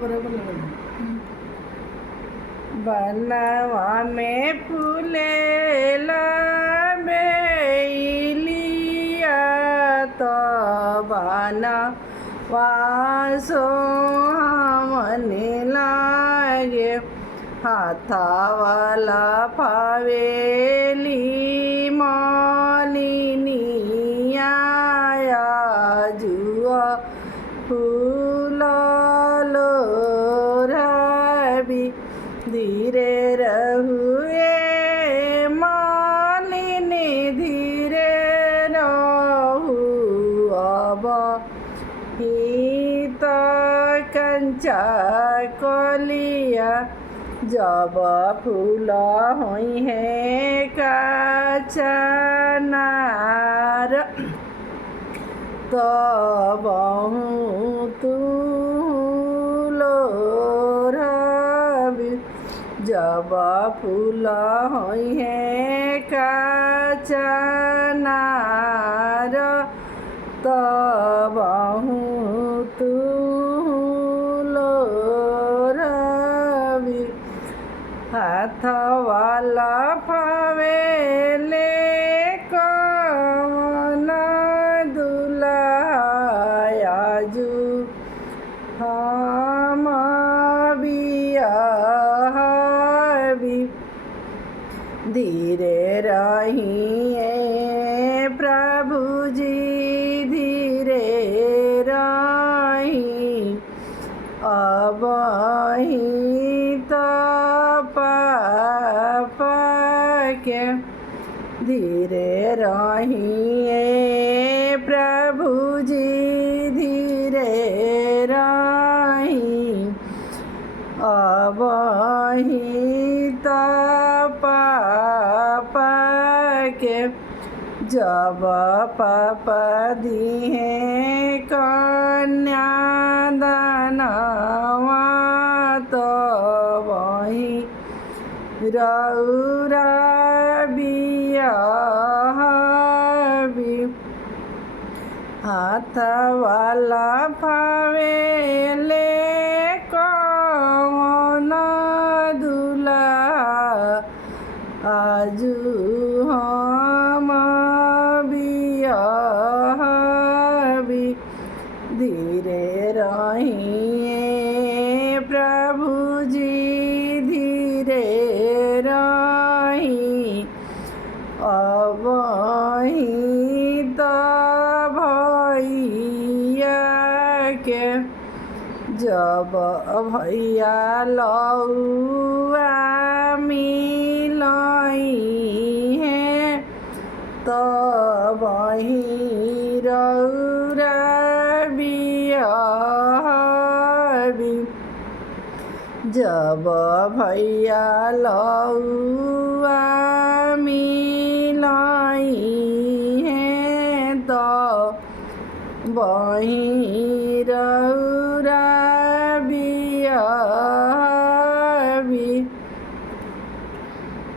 बराबर लगा। बनवा में फूलेला बेलिया तो बनवा सोहावने लागे हाथावाला फावेली मालिनिया जुआ फूलो रवि धीरे रहुए मालिनी धीरे रहू अब हित कंचा कलिया जब फूल हुई है कचनार तब तू रवि जब फूल हुई है कचनार तब तू रवि हाथ वाला फावेले कौन दुलायाजू हम बियाहबी धीरे रहिए प्रभु जी धीरे रही अब ही तो पापा के धीरे रहिए प्रभु जी धीरे रही अब ही तो पापा के जब पापा दिए कन्यादानवा तो वही रौरा बियाहबी हाथ वाला फावेले कौन दुला आजू हम बियाहबी धीरे रहिए प्रभु जी धीरे रही अब ही तो भैया के जब भैया लौआ मिलाई है तब ही रौरा बियाहबी जब भैया लौआ मिलाई है तो वही रौरा